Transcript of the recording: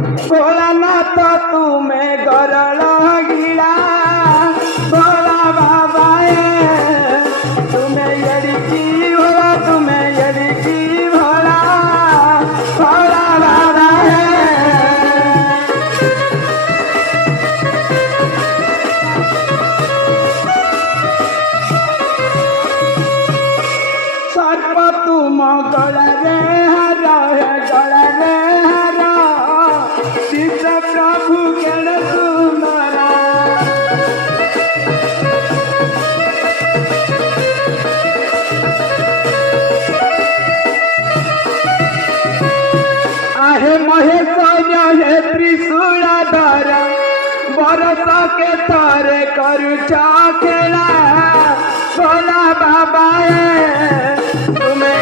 भोलानाथ तुम्हें गरल गिला भोला बाबा तुम्हें यड़की भोला तुम्हें यड़की भोला भोला बाबा सर्प तुम गला रे हरा है गला रे हरा शिव प्रभु गण सुंदरा आहे महेश हे त्रिशूल धर बरस के थरे करुचा खेला भोला बाबा तुम्हें